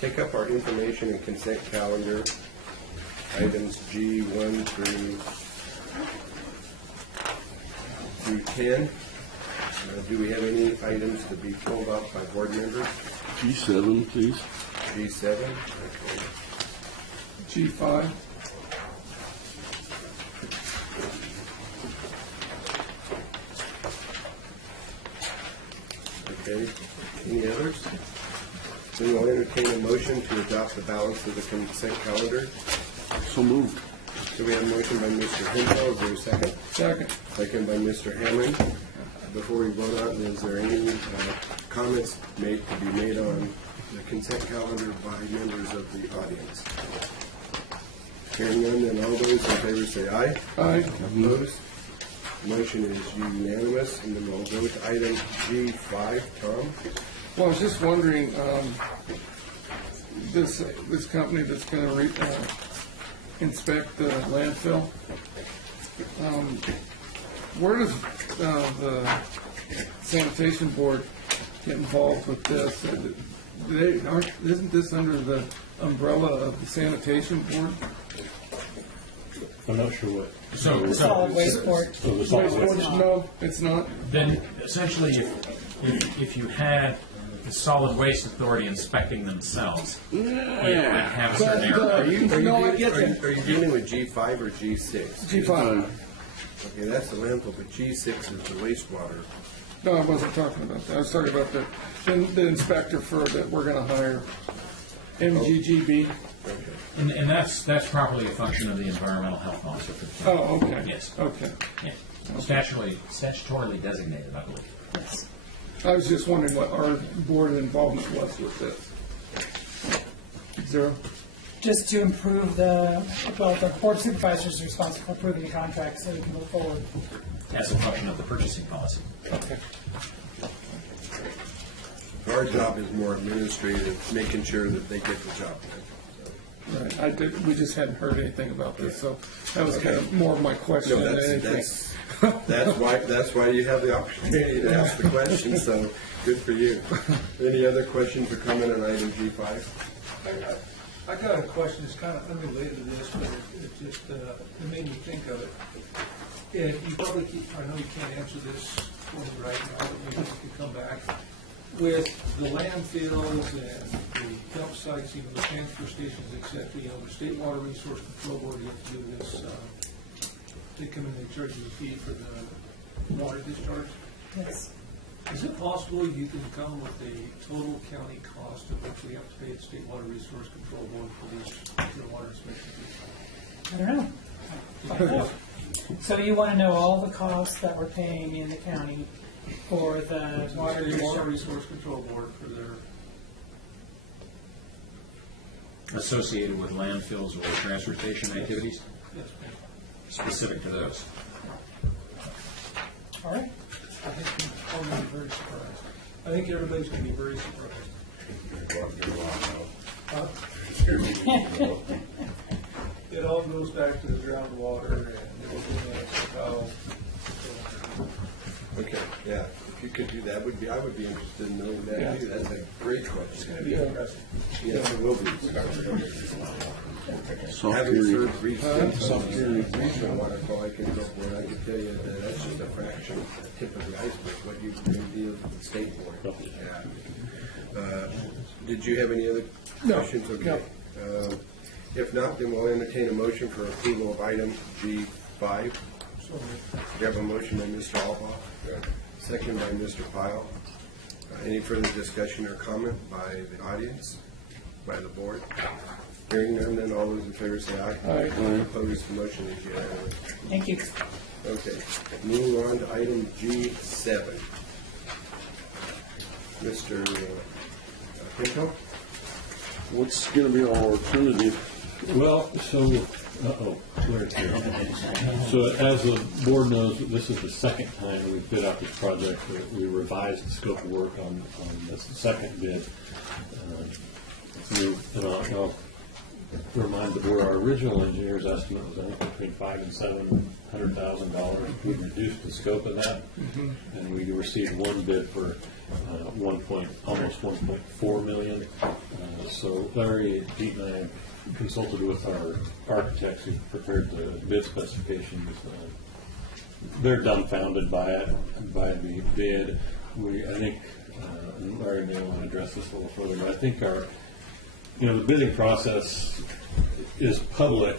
take up our information and consent calendar, items G1 through 10. Do we have any items to be pulled off by board members? G7, please. G7. Okay. G5. Okay. Any others? We will entertain a motion to adopt the balance of the consent calendar. So moved. So we have a motion by Mr. Henshaw. Is there a second? Second. Second by Mr. Hammond. Before we vote on, is there any comments to be made on the consent calendar by members of the audience? Hearing none, then all those in favor say aye. Aye. Opposed? Motion is unanimous, and then we'll go to item G5. Tom? Well, I was just wondering, this company that's going to inspect the landfill, where does the sanitation board get involved with this? Isn't this under the umbrella of the sanitation board? I'm not sure what. So Solid waste board. So the solid waste. No, it's not. then essentially, if you had the solid waste authority inspecting themselves, it would have a certain area. Are you I get that. dealing with G5 or G6? G5. Okay, that's the landfill, but G6 is the wastewater. No, I wasn't talking about that. I was talking about the inspector that we're going to hire, MGGB. Okay. And that's properly a function of the environmental health officer. Oh, okay. Yes. Okay. Yeah. Statutorily designated, I believe. Yes. I was just wondering what our board involvement was with this. Zero? Just to improve the board supervisor is responsible for approving the contract so we can move forward. As a function of the purchasing policy. Okay. Our job is more administrative, making sure that they get the job done. Right. We just hadn't heard anything about this, so that was kind of more of my question No, than anything. that's why you have the opportunity to ask the question, so good for you. Any other questions or comment on item G5? I got a question that's kind of unrelated to this, but it just it made me think of it. And you probably I know you can't answer this for me right now, but maybe you can come back. With the landfills and the dump sites, even the transfer stations, et cetera, the State Water Resource Control Board, you have to do this, they come in and they charge you a fee for the water discharge. Yes. Is it possible you can come with a total county cost of which we have to pay the State Water Resource Control Board for these water inspections? I don't know. Find out. So you want to know all the costs that we're paying in the county for the water Resource Control Board for their Associated with landfills or transfer station activities, yes, ma'am. specific to those. All right. I think we're all going to be very surprised. I think everybody's going to be very surprised. It all goes back to the groundwater and everything else. Okay, yeah, if you could do that, I would be interested in knowing that too. That's a great question. It'll be interesting. Yes, it will be. Soft Having period. served regional waterfall, I can tell you that that's just a fraction, a tip of the iceberg, what you can deal with the state board. Yeah. Did you have any other questions? Okay. If not, then we'll entertain a motion for approval of item G5. You have a motion by Mr. Albaugh, second by Mr. Pyle. Any further discussion or comment by the audience, by the board? Hearing none, then all those in favor say aye. Aye. Opposed, the motion is unanimous. Thank you. Okay, moving on to item G7. Mr. Pinto? What's going to be our alternative? Well, so, Larry's here. So as the board knows, this is the second time that we've bid out this project. We revised the scope of work on this second bid. And I'll remind the board, our original engineer's estimate was, I think, between $500,000 and $700,000. We reduced the scope of that, and we received one bid for almost $1.4 million. So Larry, Pete, and I consulted with our architects who prepared the bid specifications. They're dumbfounded by it, by the bid. I think, and Larry may want to address this a little further, but I think the bidding process is public,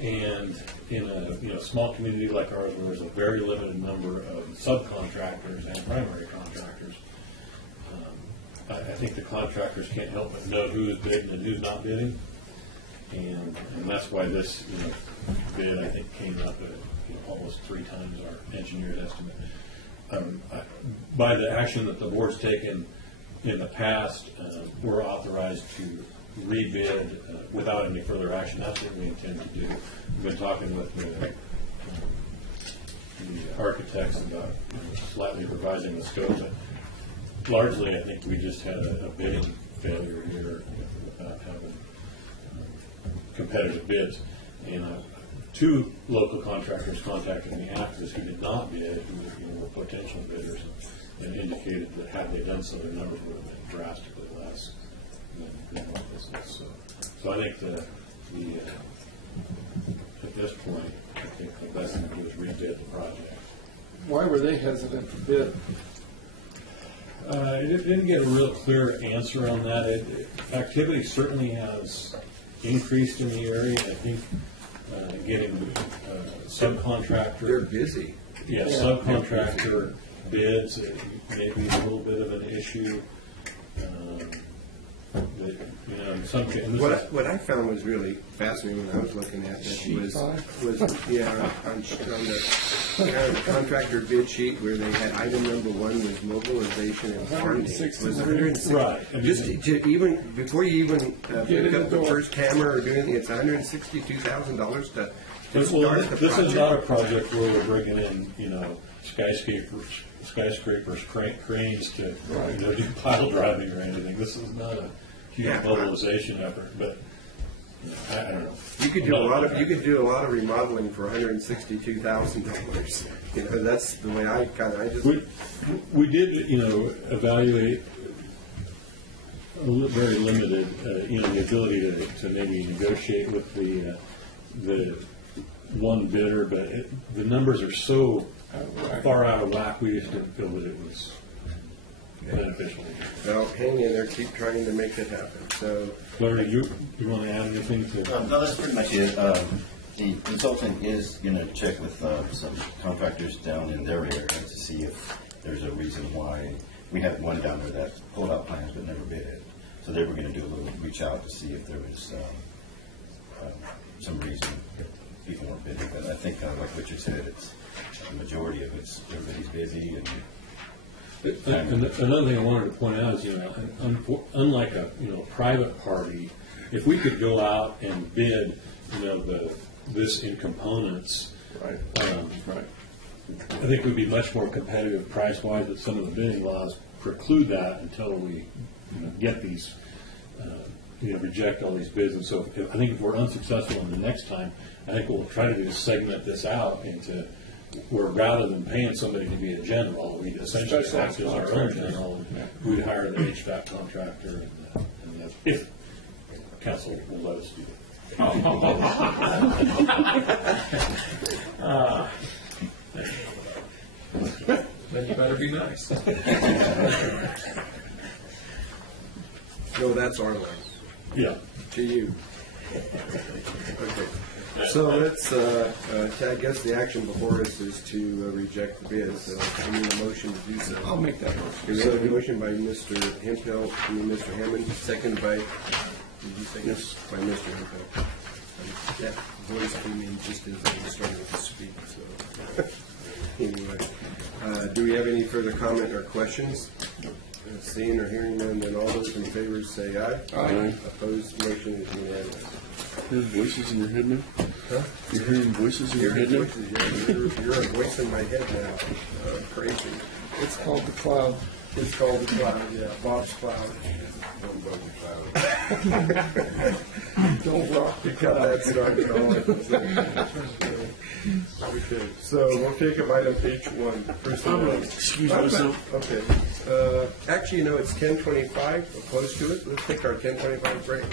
and in a small community like ours, where there's a very limited number of subcontractors and primary contractors, I think the contractors can't help but know who's bidding and who's not bidding, and that's why this bid, I think, came up at almost 3 times our engineer's estimate. By the action that the board's taken in the past, we're authorized to rebid without any further action. That's what we intend to do. We've been talking with the architects about slightly revising the scope, but largely I think we just had a bidding failure here without having competitive bids. And 2 local contractors contacted me after this who did not bid, who were potential bidders, and indicated that had they done so, their numbers would have been drastically less than what this is. So I think at this point, I think the best thing to do is rebid the project. Why were they hesitant to bid? It didn't get a real clear answer on that. Activity certainly has increased in the area. I think getting subcontractor. They're busy. Yeah, subcontractor bids may be a little bit of an issue. What I found was really fascinating when I was looking at this was on the contractor bid sheet where they had item number 1 was mobilization and bonding. Was 160. Right. Just to even before you even pick up the first hammer or do anything, it's $162,000 to start the this project. is not a project where we're bringing in skyscrapers, cranes to do pile driving or anything. This is not a huge mobilization effort, but I don't know. You could do a lot of remodeling for $162,000. That's the way I just. We did evaluate very limited the ability to maybe negotiate with the one bidder, but the numbers are so far out of whack. We just didn't feel that it was beneficial. Well, hang in there, keep trying to make it happen. So, Larry, you want to add anything to? No, that's pretty much it. The consultant is going to check with some contractors down in their area to see if there's a reason why. We had one down there that pulled out plans but never bid it. So they were going to do a little reach out to see if there was some reason people weren't bidding. But I think, like what you said, it's the majority of it's everybody's busy. And another thing I wanted to point out is, unlike a private party, if we could go out and bid, this in components, Right. I think we'd be much more competitive price-wise. But some of the bidding laws preclude that until we get these, reject all these bids. And so, I think if we're unsuccessful in the next time, I think what we'll try to do is segment this out into. Where rather than paying somebody to be a general, we essentially act as our own general. We'd hire the HVAC contractor, and if council will let us do that. Then you better be nice. no, that's our line. Yeah. To you. Okay. So let's, I guess the action before us is to reject the bid, so I need a motion to do so. I'll make that motion. We have a motion by Mr. Hemphill, Mr. Hammond, second by, did you say? Yes. By Mr. Hemphill. That voice came in just as I was starting to speak, so. Anyway, do we have any further comment or questions? Seeing or hearing none, then all those in favor say aye. Aye. Opposed, motion is unanimous. Hear voices in your head now? Huh? You're hearing voices in your head now? Voices, yeah, you're a voice in my head now. Crazy. It's called the cloud. It's called the cloud, yeah, Bob's cloud. Don't rock the Cut that started going. Okay, so we'll take up item H1. Excuse myself. Okay. Actually, you know, it's 10:25, or close to it. Let's take our 10:25 break.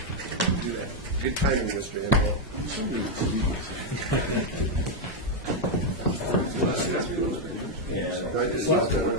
Do that. Good timing, Mr. Enwell. I just looked at it.